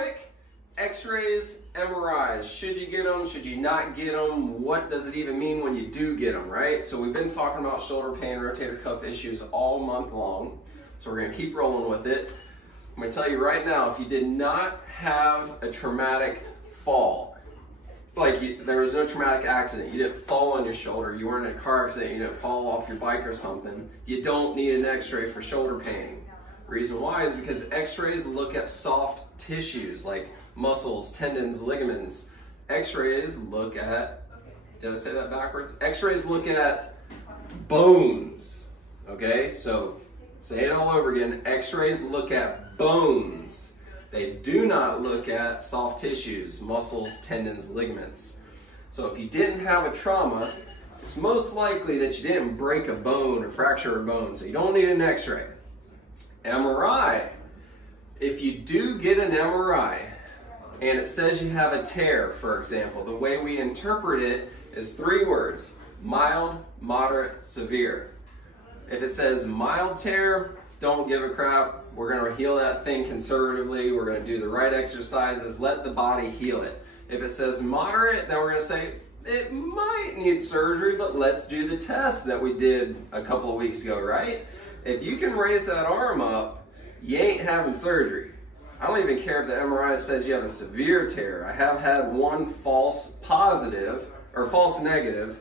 topic, x-rays, MRIs. Should you get them? Should you not get them? What does it even mean when you do get them, right? So we've been talking about shoulder pain, rotator cuff issues all month long. So we're gonna keep rolling with it. I'm gonna tell you right now, if you did not have a traumatic fall, there was no traumatic accident, you didn't fall on your shoulder, you weren't in a car accident, you didn't fall off your bike or something, you don't need an x-ray for shoulder pain. Reason why is because x-rays look at soft tissues like muscles, tendons, ligaments. X-rays look at, did I say that backwards? X-rays look at bones, okay? So say it all over again, x-rays look at bones. They do not look at soft tissues, muscles, tendons, ligaments. So if you didn't have a trauma, it's most likely that you didn't break a bone or fracture a bone, so you don't need an x-ray. MRI, if you do get an MRI and it says you have a tear, for example, the way we interpret it is 3 words: mild, moderate, severe. If it says mild tear, don't give a crap. We're gonna heal that thing conservatively. We're gonna do the right exercises, let the body heal it. If it says moderate, then we're gonna say it might need surgery, but let's do the test that we did a couple of weeks ago, right? If you can raise that arm up, you ain't having surgery. I don't even care if the MRI says you have a severe tear. I have had one false positive, or false negative.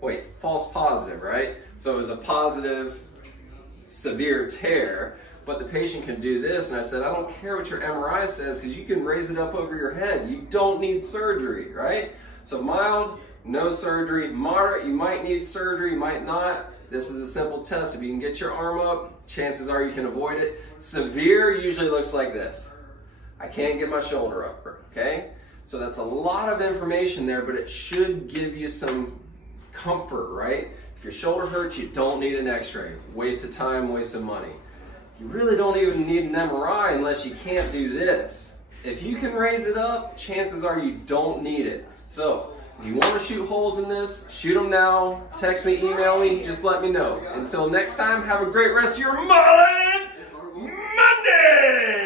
Wait, false positive, right? So it was a positive severe tear, but the patient can do this, and I said, I don't care what your MRI says because you can raise it up over your head. You don't need surgery, right? So mild, no surgery. Moderate, you might need surgery, might not. This is a simple test. If you can get your arm up, chances are you can avoid it. Severe usually looks like this. I can't get my shoulder up, okay? So that's a lot of information there, but it should give you some comfort, right? If your shoulder hurts, you don't need an x-ray. Waste of time, waste of money. You really don't even need an MRI unless you can't do this. If you can raise it up, chances are you don't need it. So, if you want to shoot holes in this, shoot them now. Text me, email me, just let me know. Until next time, have a great rest of your Mullet Monday!